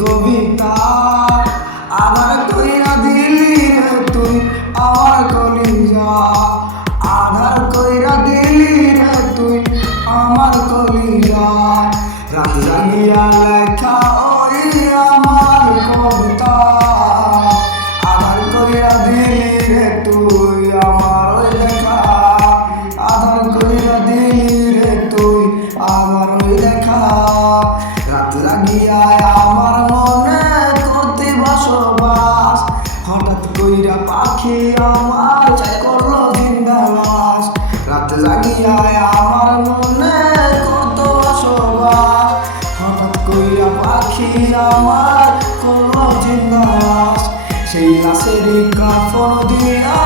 কবিতা আধার কইরা দিলি রে তুই আমার কলিজা, আধার কইরা দিলি রে তুই আমার কলিজা। রাত জাগিয়া লেখা ওই আমার কবিতা, আধার কইরা দিলি রে তুই আমার ওই লেখা, আধার কইরা দিলি রে তুই আমার ওই লেখা। রাত জাগিয়া আমার মনে করতে বসবাস, হঠাৎ কইরা পাখি আমার চাই করলো জিন্দাবাস। রাত জাগিয়া আমার মনে করতে বসবাস, হঠাৎ কইরা পাখি আমার করলো জিন্দাবাস। সেই লাশেরই কাফন দিয়া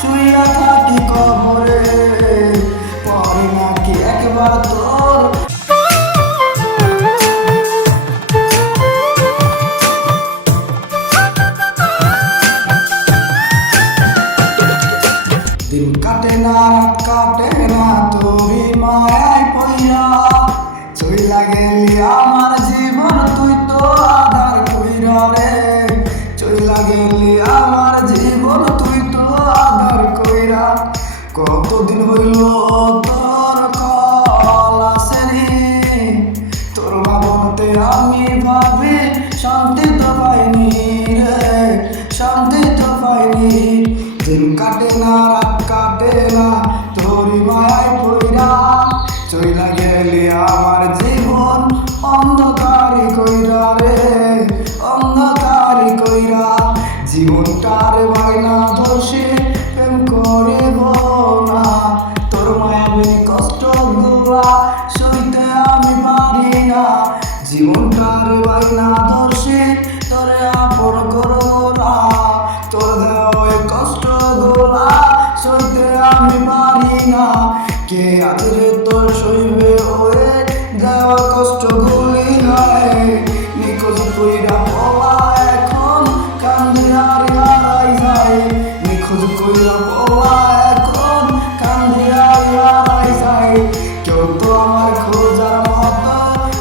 শুইয়া থাকি কবরে, পরে নাকি একবার তোর দিন কাটে না রাত কাটে না তোরি মায়ায় পইরা, চইলা গেলি আমার জীবন তুই তো আধার কইরা রে, চইলা গেলি আমার জীবন তুই তো আধার কইরা। কতদিন হইল তোর কল আসেনি, তোর ভাবতে আমি ভাবি শান্তি তো পাইনি রে, শান্তি তো পাইনি। দিন কাটে না রাত কাটে না তোরি মায়ায় পইরা, চইলা গেলি আমার জীবন অন্ধকারি কইরা রে, অন্ধকারি কইরা। জীবনটার বায়না দোষে প্রেম করিব না, তোর মায়াবী কষ্ট গুলা সইতে আমি পারি না। জীবনটার বায়না দোষে তোরে আপন করব না, তোর দেওয়া কষ্ট গুলা সইতে আমি পারি না। কে আজরে তোর সইবে ওরে দেওয়া কষ্ট গুলি হয়, নিখোঁজ কইরা বলা এখন কান্দে আর হারাই যায়, নিখোঁজ কইরা বলা এখন কান্দে আর হারাই যায়। কেউ তো আমার খোঁজার মতো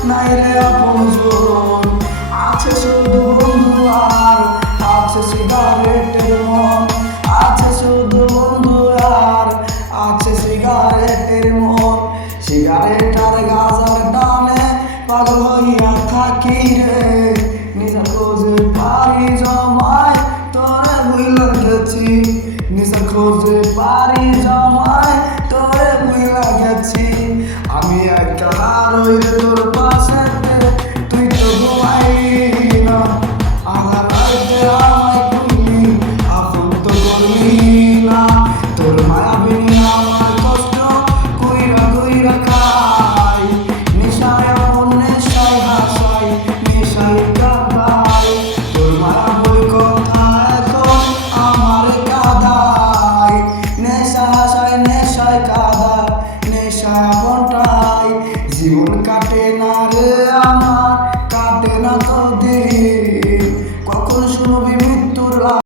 নাই রে আপনজন, আছে শুধু বন্ধু আর আছে সিগারেটের মন, আছে শুধু বন্ধু আর আছে সিগারেটের মন। সিগারেট আর গাজার টানে পাগল হইয়া থাকি রে, নিজের খোঁজে পারি জমায় তোরে ভুইলা গেছি, নিজের খোঁজে পারি